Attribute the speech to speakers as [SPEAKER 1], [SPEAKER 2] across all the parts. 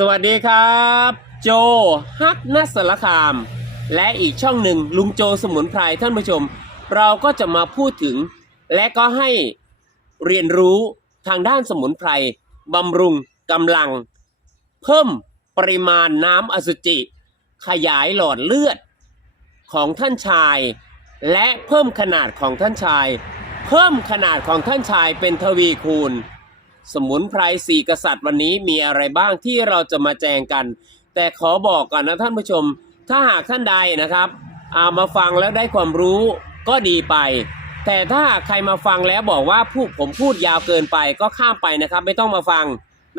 [SPEAKER 1] สวัสดีครับ โจฮักนัสสารคาม และอีกช่องหนึ่งลุงโจสมุนไพรท่านผู้ชม เราก็จะมาพูดถึง และก็ให้เรียนรู้ทางด้านสมุนไพรบำรุงกำลัง เพิ่มปริมาณน้ำอสุจิ ขยายหลอดเลือดของท่านชาย และเพิ่มขนาดของท่านชาย เพิ่มขนาดของท่านชายเป็นทวีคูณ สมุนไพรสี่กษัตริย์วันนี้มีอะไรบ้างที่เราจะมาแจงกัน แต่ขอบอกก่อนนะท่านผู้ชม ถ้าหากท่านใดนะครับเอามาฟังแล้วได้ความรู้ก็ดีไป แต่ถ้าหากใครมาฟังแล้วบอกว่าพูดผมพูดยาวเกินไปก็ข้ามไปนะครับ ไม่ต้องมาฟัง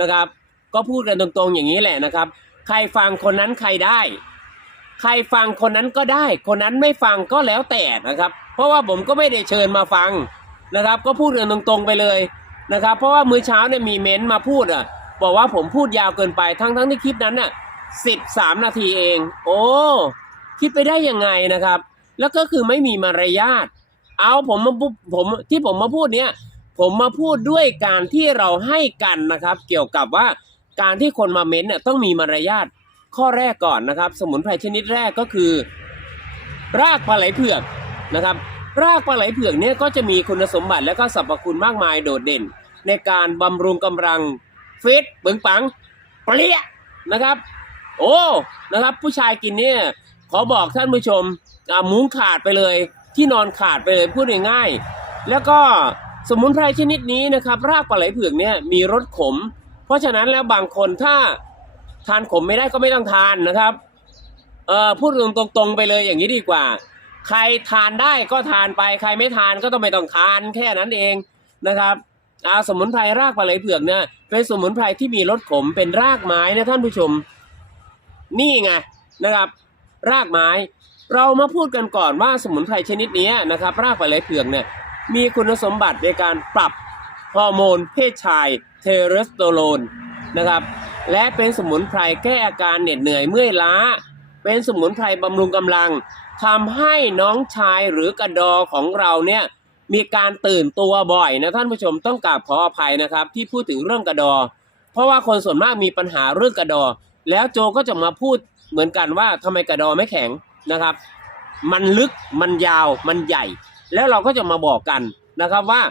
[SPEAKER 1] นะครับ ก็พูดกันตรงๆอย่างนี้แหละนะครับ ใครฟังคนนั้นใครได้ ใครฟังคนนั้นก็ได้ คนนั้นไม่ฟังก็แล้วแต่นะครับ เพราะว่าผมก็ไม่ได้เชิญมาฟังนะครับ ก็พูดกันตรงๆไปเลย นะครับ เพราะว่ามื้อเช้าเนี่ยมีเม้นมาพูดอะบอกว่าผมพูดยาวเกินไปทั้งทั้งที่คลิปนั้นน่ะสิบสามนาทีเอง โอ้คิดไปได้ยังไงนะครับ แล้วก็คือไม่มีมารยาทเอาผมมาผมที่ผมมาพูดเนี่ยผมมาพูดด้วยการที่เราให้กันนะครับ เกี่ยวกับว่าการที่คนมาเม้นเนี่ยต้องมีมารยาทข้อแรกก่อนนะครับ สมุนไพรชนิดแรกก็คือ รากปลาไหลเผือกนะครับ รากปลาไหลเผือกเนี่ยก็จะมีคุณสมบัติและก็สรรพคุณมากมายโดดเด่น ในการบำรุงกำลังฟิตปึงปังเปรี้ยนะครับ โอ้นะครับ ผู้ชายกินเนี่ยขอบอกท่านผู้ชมมุ้งขาดไปเลย ที่นอนขาดไปเลยพูดง่ายๆแล้วก็สมุนไพรชนิดนี้นะครับ รากปลาไหลเผือกเนี่ยมีรสขม เพราะฉะนั้นแล้วบางคนถ้าทานขมไม่ได้ก็ไม่ต้องทานนะครับเออพูดตรงๆไปเลยอย่างนี้ดีกว่า ใครทานได้ก็ทานไป ใครไม่ทานก็ต้องไม่ต้องทานแค่นั้นเองนะครับ อาสมุนไพรรากปลาไหลเผือกเนี่ยเป็นสมุนไพรที่มีรสขมเป็นรากไม้นะท่านผู้ชม นี่ไงนะครับ รากไม้ เรามาพูดกันก่อนว่าสมุนไพรชนิดนี้นะครับ รากปลาไหลเผือกเนี่ยมีคุณสมบัติในการปรับฮอร์โมนเพศชายเทโรสเตโรนนะครับและเป็นสมุนไพรแก้อาการเหน็ดเหนื่อยเมื่อยล้า เป็นสมุนไพรบำรุงกำลังทำให้น้องชายหรือกระดอของเราเนี่ย มีการตื่นตัวบ่อยนะท่านผู้ชมต้องกราบขออภัยนะครับ ที่พูดถึงเรื่องกระดอ เพราะว่าคนส่วนมากมีปัญหาเรื่องกระดอ แล้วโจก็จะมาพูดเหมือนกันว่าทำไมกระดอไม่แข็งนะครับ มันลึกมันยาวมันใหญ่ แล้วเราก็จะมาบอกกันนะครับว่า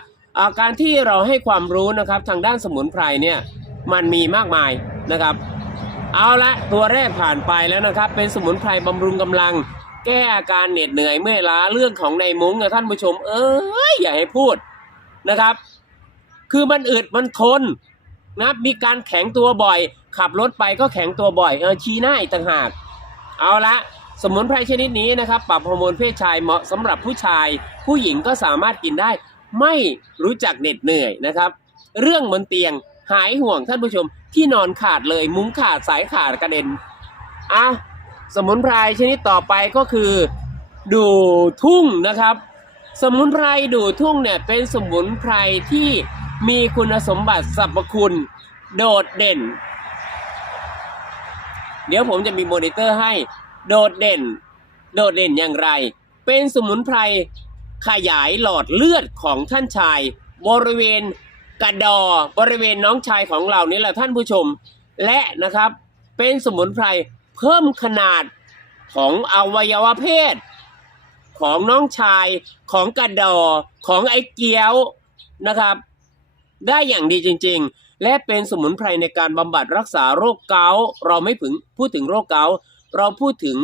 [SPEAKER 1] าการที่เราให้ความรู้นะครับทางด้านสมุนไพรเนี่ยมันมีมากมายนะครับ เอาละตัวแรกผ่านไปแล้วนะครับ เป็นสมุนไพรบำรุงกำลัง แก้อาการเหน็ดเหนื่อยเมื่อยล้าเรื่องของในมุ้งนะท่านผู้ชม เอ้ยอย่าให้พูดนะครับ คือมันอึดมันทนนะมีการแข็งตัวบ่อย ขับรถไปก็แข็งตัวบ่อยเออชี้หน้าอีกต่างหาก เอาละสมุนไพรชนิดนี้นะครับ ปรับฮอร์โมนเพศชายเหมาะสำหรับผู้ชาย ผู้หญิงก็สามารถกินได้ ไม่รู้จักเหน็ดเหนื่อยนะครับ เรื่องบนเตียงหายห่วงท่านผู้ชมที่นอนขาดเลยมุ้งขาดสายขาดกระเด็นอะ สมุนไพรชนิดต่อไปก็คือดูทุ่งนะครับ สมุนไพรดูทุ่งเนี่ยเป็นสมุนไพรที่มีคุณสมบัติสรรพคุณโดดเด่น เดี๋ยวผมจะมีโมนิเตอร์ให้โดดเด่น โดดเด่นอย่างไร เป็นสมุนไพรขยายหลอดเลือดของท่านชาย บริเวณกระดอบริเวณน้องชายของเรานี่แหละท่านผู้ชม และนะครับเป็นสมุนไพร เพิ่มขนาดของอวัยวะเพศ ของน้องชายของกระดอของไอ้เกียวนะครับ ได้อย่างดีจริง ๆ และเป็นสมุนไพรในการบำบัดรักษาโรคเกาต์เราไม่ถึงพูดถึงโรคเกาต์เราพูดถึง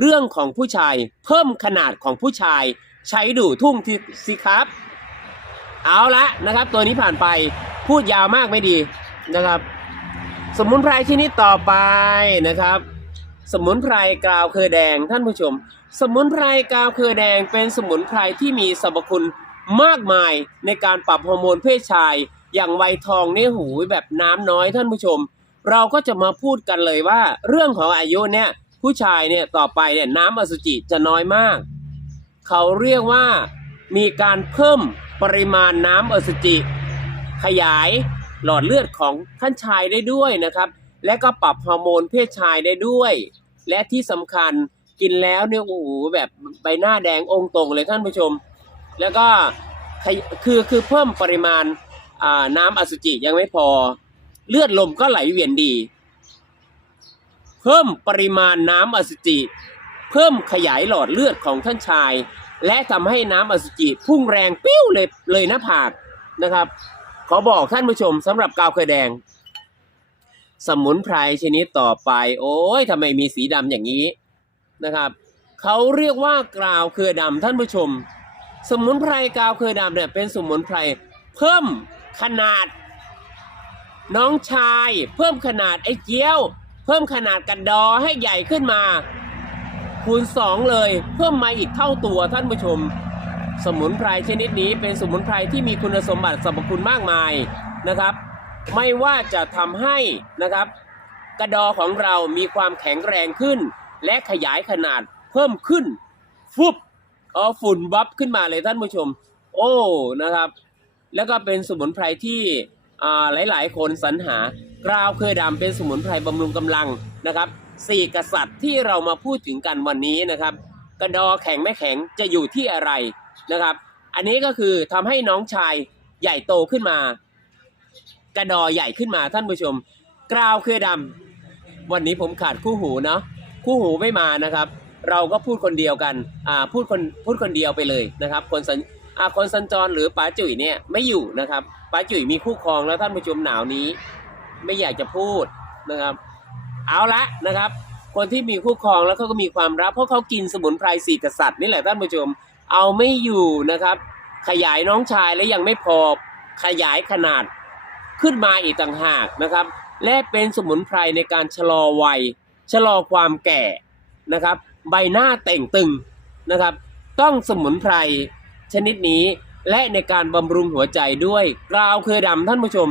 [SPEAKER 1] เรื่องของผู้ชาย เพิ่มขนาดของผู้ชาย ใช้ดูทุ่งทีสิครับ เอาละนะครับ ตัวนี้ผ่านไปพูดยาวมากไม่ดีนะครับ สมุนไพรชนิดต่อไปนะครับ สมุนไพรกาวเครือแดงท่านผู้ชม สมุนไพรกาวเครือแดงเป็นสมุนไพรที่มีสรรพคุณมากมายในการปรับฮอร์โมนเพศชาย อย่างไวทองเนี่ยหูแบบน้ำน้อยท่านผู้ชม เราก็จะมาพูดกันเลยว่า เรื่องของอายุเนี่ยผู้ชายเนี่ยต่อไปเนี่ยน้ำอสุจิจะน้อยมาก เขาเรียกว่ามีการเพิ่มปริมาณน้ำอสุจิ ขยายหลอดเลือดของท่านชายได้ด้วยนะครับ และก็ปรับฮอร์โมนเพศชายได้ด้วย และที่สำคัญกินแล้วเนี่ยโอ้โหแบบใบหน้าแดงองค์ตรงเลยท่านผู้ชม แล้วก็คือคือเพิ่มปริมาณน้ำอสุจิยังไม่พอ เลือดลมก็ไหลเวียนดี เพิ่มปริมาณน้ำอสุจิ เพิ่มขยายหลอดเลือดของท่านชาย และทำให้น้ำอสุจิพุ่งแรงปิ้วเลยเลยหน้าผากนะครับ ขอบอกท่านผู้ชมสำหรับกาวเคยแดง สมุนไพรชนิดต่อไป โอ้ยทำไมมีสีดำอย่างนี้นะครับเขาเรียกว่ากราวเครือดำท่านผู้ชม สมุนไพรกราวเครือดำเนี่ยเป็นสมุนไพรเพิ่มขนาด น้องชาย เพิ่มขนาดไอ้เจี้ยว เพิ่มขนาดกันดอให้ใหญ่ขึ้นมา คูณสองเลย เพิ่มมาอีกเท่าตัวท่านผู้ชม สมุนไพรชนิดนี้เป็นสมุนไพรที่มีคุณสมบัติสรรพคุณมากมายนะครับ ไม่ว่าจะทำให้นะครับ กระดอของเรามีความแข็งแรงขึ้น และขยายขนาดเพิ่มขึ้น ฟุบอ๋อฝุ่นบับขึ้นมาเลยท่านผู้ชม โอ้นะครับ แล้วก็เป็นสมุนไพรที่อ่าหลายๆ คนสรรหากราวเคยดำเป็นสมุนไพรบำรุงกำลังนะครับสี่กษัตริย์ที่เรามาพูดถึงกันวันนี้นะครับ กระดอแข็งไม่แข็งจะอยู่ที่อะไรนะครับ อันนี้ก็คือทำให้น้องชายใหญ่โตขึ้นมา กระดอใหญ่ขึ้นมาท่านผู้ชม กราวเครือดำวันนี้ผมขาดคู่หูเนาะคู่หูไม่มานะครับ เราก็พูดคนเดียวกันอ่าพูดคนพูดคนเดียวไปเลยนะครับ คนสัญอ่าคนสัญจรหรือป๋าจุ๋ยเนี่ยไม่อยู่นะครับป๋าจุ๋ยมีคู่ครองแล้วท่านผู้ชมหนาวนี้ ไม่อยากจะพูดนะครับ เอาละนะครับ คนที่มีคู่ครองแล้วเขาก็มีความรักเพราะเขากินสมุนไพรสี่กษัตริย์นี่แหละท่านผู้ชม เอาไม่อยู่นะครับ ขยายน้องชายและยังไม่พอขยายขนาด ขึ้นมาอีกต่างหากนะครับ และเป็นสมุนไพรในการชะลอวัย ชะลอความแก่นะครับ ใบหน้าเต่งตึงนะครับ ต้องสมุนไพรชนิดนี้และในการบำรุงหัวใจด้วยกราวเครือดำท่านผู้ชม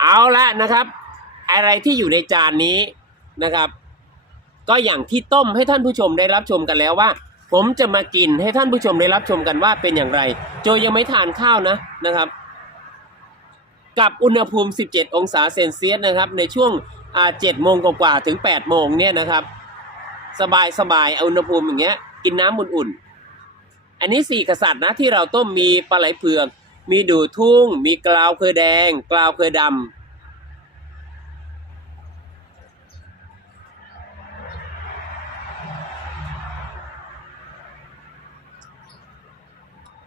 [SPEAKER 1] เอาละนะครับ อะไรที่อยู่ในจานนี้นะครับ ก็อย่างที่ต้มให้ท่านผู้ชมได้รับชมกันแล้วว่า ผมจะมากินให้ท่านผู้ชมได้รับชมกันว่าเป็นอย่างไร โจยังไม่ทานข้าวนะนะครับ กับอุณหภูมิ 17 องศาเซนเซียสนะครับ ในช่วงอ่า7โมงกว่าๆถึง8โมงเนี่ยนะครับ สบายสบายๆอุณหภูมิอย่างเงี้ยกินน้ำอุ่นๆ อันนี้สี่กษัตริย์นะที่เราต้มมีปลาไหลเผือก มีดูทุ่ง มีกลาวเครือแดง กลาวเครือดำ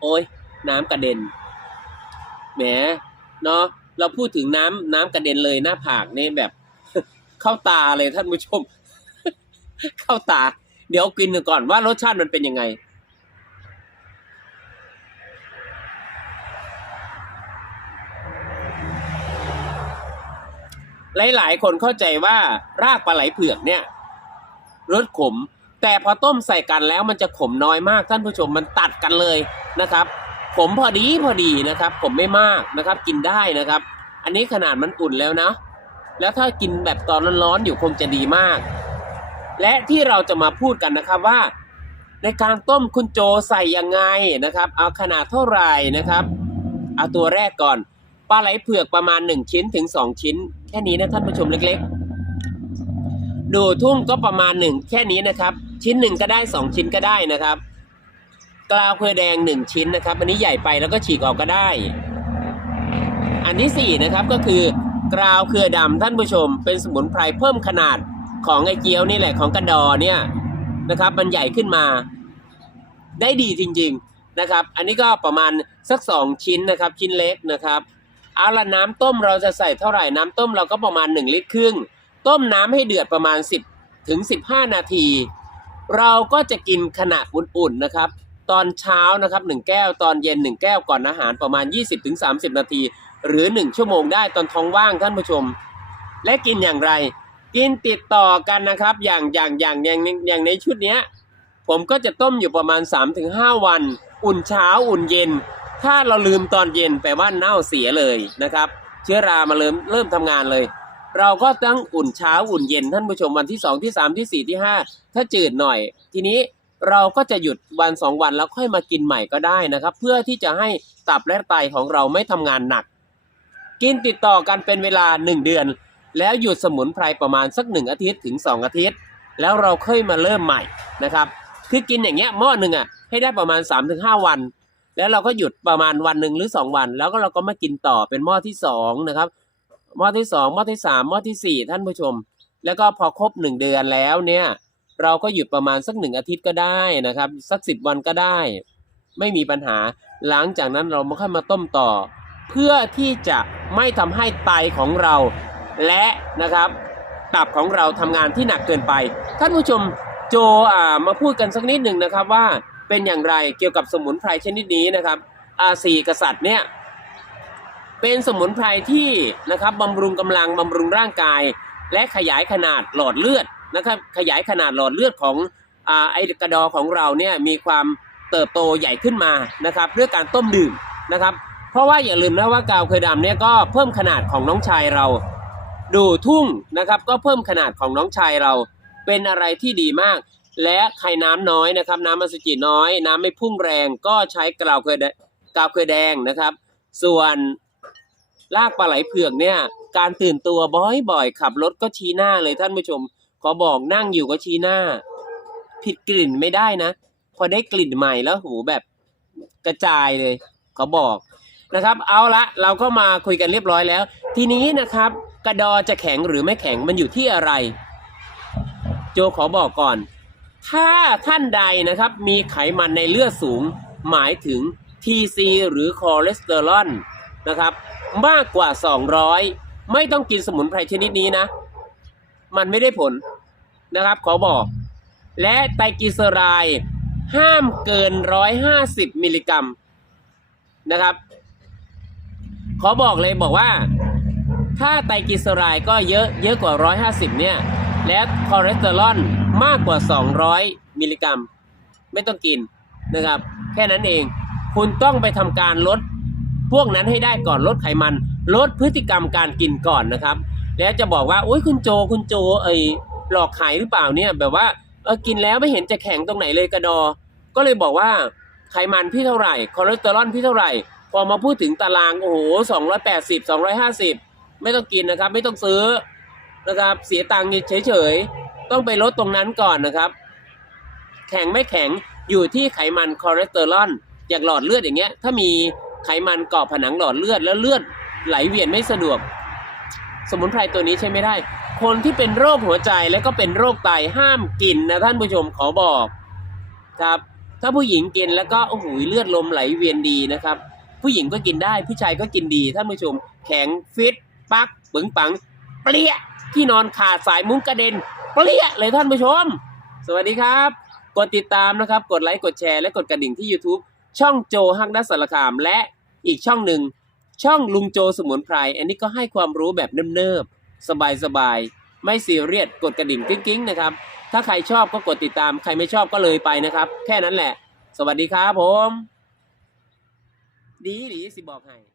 [SPEAKER 1] โอ้ยน้ำกระเด็นแหม เนาะเราพูดถึงน้ำน้ำกระเด็นเลยหน้าผากนี่แบบ เข้าตาเลยท่านผู้ชม เข้าตา เดี๋ยวกินก่อนว่ารสชาติมันเป็นยังไงหลายๆ คนเข้าใจว่ารากปลาไหลเผือกเนี่ยรสขม แต่พอต้มใส่กันแล้วมันจะขมน้อยมากท่านผู้ชมมันตัดกันเลยนะครับ ขมพอดีพอดีนะครับขมไม่มากนะครับ กินได้นะครับ อันนี้ขนาดมันอุ่นแล้วนะ แล้วถ้ากินแบบตอนร้อนๆอยู่คงจะดีมาก และที่เราจะมาพูดกันนะครับว่า ในการต้มคุณโจใส่ยังไงนะครับ เอาขนาดเท่าไหร่นะครับ เอาตัวแรกก่อนปลาไหลเผือกประมาณ 1 ชิ้นถึง 2 ชิ้น แค่นี้นะท่านผู้ชมเล็กๆ ดูทุ่งก็ประมาณ 1 แค่นี้นะครับ ชิ้นหนึ่งก็ได้ 2 ชิ้นก็ได้นะครับ กลาวเครือแดง 1 ชิ้นนะครับ อันนี้ใหญ่ไปแล้วก็ฉีกออกก็ได้ อันที่สี่นะครับก็คือกราวเครือดำท่านผู้ชม เป็นสมุนไพรเพิ่มขนาดของไอเจียวนี่แหละของกระดอเนี่ยนะครับมันใหญ่ขึ้นมาได้ดีจริง ๆนะครับ อันนี้ก็ประมาณสักสองชิ้นนะครับชิ้นเล็กนะครับเอาละน้ำต้มเราจะใส่เท่าไหร่น้ำต้มเราก็ประมาณ 1 ลิตรครึ่ง ต้มน้ำให้เดือดประมาณ 10 ถึง 15 นาที เราก็จะกินขณะอุ่นๆนะครับ ตอนเช้านะครับ1แก้วตอนเย็น 1 แก้วก่อนอาหารประมาณ 20-30 นาที หรือ 1 ชั่วโมงได้ตอนท้องว่างท่านผู้ชม และกินอย่างไร กินติดต่อกันนะครับ อย่างอย่างอย่างอย่างอย่างในชุดนี้ผมก็จะต้มอยู่ประมาณ 3-5 วัน อุ่นเช้าอุ่นเย็น ถ้าเราลืมตอนเย็นแปลว่าเน่าเสียเลยนะครับ เชื้อรามาเริ่มเริ่มทำงานเลยเราก็ต้องอุ่นเช้าอุ่นเย็นท่านผู้ชมวันที่ 2 ที่ 3 ที่ 4 ที่ 5 ถ้าจืดหน่อย ทีนี้ เราก็จะหยุดวันสองวันแล้วค่อยมากินใหม่ก็ได้นะครับ เพื่อที่จะให้ตับและไตของเราไม่ทำงานหนัก กินติดต่อกันเป็นเวลา 1 เดือน แล้วหยุดสมุนไพรประมาณสัก 1 อาทิตย์ถึง 2 อาทิตย์ แล้วเราค่อยมาเริ่มใหม่นะครับ คือกินอย่างเงี้ยหม้อหนึ่งอะให้ได้ประมาณ 3-5 วัน แล้วเราก็หยุดประมาณวันหนึ่งหรือ 2 วัน แล้วก็เราก็มากินต่อเป็นหม้อที่2นะครับหม้อที่ 2 หม้อที่ 3 หม้อทีสี่4 ท่านผู้ชม แล้วก็พอครบหนึ่งเดือนแล้วเนี่ย เราก็หยุดประมาณสักหนึ่งอาทิตย์ก็ได้นะครับ สักสิบวันก็ได้ ไม่มีปัญหา หลังจากนั้นเรามาค่อยมาต้มต่อ เพื่อที่จะไม่ทำให้ไตของเรา และนะครับตับของเราทำงานที่หนักเกินไป ท่านผู้ชมโจอ่ามาพูดกันสักนิดหนึ่งนะครับว่าเป็นอย่างไรเกี่ยวกับสมุนไพรชนิดนี้นะครับอาสีกษัตริย์เนี่ยเป็นสมุนไพรที่นะครับบำรุงกำลังบำรุงร่างกาย และขยายขนาดหลอดเลือด นะครับขยายขนาดหลอดเลือดของอไอกระดอของเราเนี่ยมีความเติบโตใหญ่ขึ้นมานะครับด้วยการต้มดื่มนะครับ เพราะว่าอย่าลืมนะว่ากาวเคยดำเนี่ยก็เพิ่มขนาดของน้องชายเรา ดูทุ่งนะครับก็เพิ่มขนาดของน้องชายเราเป็นอะไรที่ดีมาก และไข่น้ำน้อยนะครับ น้ำอสุจิน้อย น้ำไม่พุ่งแรงก็ใช้กาวเคยกาวเคยแดงนะครับ ส่วนลากปลาไหลเผือกเนี่ยการตื่นตัวบ่อยๆ ขับรถก็ชี้หน้าเลยท่านผู้ชม ขอบอกนั่งอยู่ก็ชี้หน้า ผิดกลิ่นไม่ได้นะ พอได้กลิ่นใหม่แล้วหูแบบกระจายเลย ขอบอกนะครับ เอาละเราก็มาคุยกันเรียบร้อยแล้ว ทีนี้นะครับ กระดอจะแข็งหรือไม่แข็งมันอยู่ที่อะไร โจขอบอกก่อน ถ้าท่านใดนะครับมีไขมันในเลือดสูง หมายถึง TC หรือคอเลสเตอรอลนะครับ มากกว่า 200 ไม่ต้องกินสมุนไพรชนิดนี้นะ มันไม่ได้ผลนะครับ ขอบอก และไตรกลีเซอไรด์ห้ามเกิน 150 มิลลิกรัมนะครับ ขอบอกเลยบอกว่า ถ้าไตรกลีเซอไรด์ก็เยอะเยอะกว่า 150 เนี่ย และคอเลสเตอรอลมากกว่า 200 มิลลิกรัม ไม่ต้องกินนะครับ แค่นั้นเอง คุณต้องไปทำการลด พวกนั้นให้ได้ก่อนลดไขมัน ลดพฤติกรรมการกินก่อนนะครับ แล้วจะบอกว่าโอ้ยคุณโจคุณโจเอยหลอกขายหรือเปล่าเนี่ย แบบว่าเออกินแล้วไม่เห็นจะแข็งตรงไหนเลยกระดอ ก็เลยบอกว่าไขมันพี่เท่าไหร่คอเลสเตอรอลพี่เท่าไหร่ พอมาพูดถึงตารางโอ้โหสองร้อยแปดสิบสองร้อยห้าสิบไม่ต้องกินนะครับ ไม่ต้องซื้อนะครับ เสียตังค์เฉยๆต้องไปลดตรงนั้นก่อนนะครับ แข็งไม่แข็งอยู่ที่ไขมันคอเลสเตอรอลอย่างหลอดเลือดอย่างเงี้ย ถ้ามีไขมันเกาะผนังหลอดเลือดแล้วเลือดไหลเวียนไม่สะดวก สมุนไพรตัวนี้ใช้ไม่ได้ คนที่เป็นโรคหัวใจแล้วก็เป็นโรคไตห้ามกินนะท่านผู้ชมขอบอกครับ ถ้าผู้หญิงกินแล้วก็โอ้โหเลือดลมไหลเวียนดีนะครับ ผู้หญิงก็กินได้ผู้ชายก็กินดีท่านผู้ชม แข็งฟิตปักปึงปัง เปรี้ยที่นอนขาดสายมุ้งกระเด็น เปรี้ยเลยท่านผู้ชม สวัสดีครับ กดติดตามนะครับ กดไลค์กดแชร์และกดกระดิ่งที่ YouTube ช่องโจฮักดัสสารคามและอีกช่องหนึ่ง ช่องลุงโจสมุนไพร อันนี้ก็ให้ความรู้แบบเนิบๆ สบายๆ ไม่ซีเรียสกดกระดิ่งกิ้งๆนะครับ ถ้าใครชอบก็กดติดตาม ใครไม่ชอบก็เลยไปนะครับ แค่นั้นแหละ สวัสดีครับผม ดีดีสิบอกให้